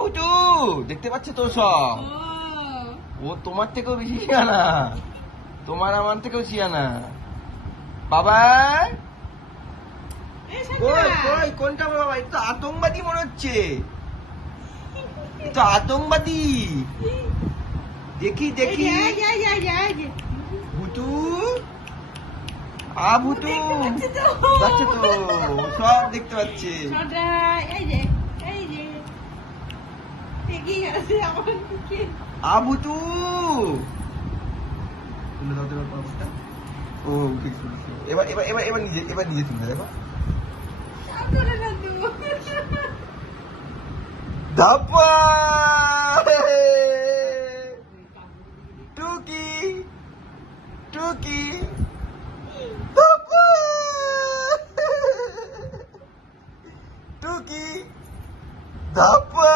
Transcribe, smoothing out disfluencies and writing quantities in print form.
বুটু দেখতে পাচ্ছে তো সব। ও তোমার থেকেও বেশি শিয়ানা, তোমার আমার থেকেও শিয়ানা। বাবা কোনটা বাবা? এটা তো আতঙ্কবাদী মনে হচ্ছে, এটা আতঙ্কবাদী। দেখি দেখি ভুতু, ভুতু যাচ্ছে তো, সব দেখতে পাচ্ছে। ভুতু ও এবার এবার এবার এবার নিজে এবার নিজে তুলবে, দেখো ধাপ্পা। টুকি টুকি ধাপ্পা। টুকি ধাপ্পা।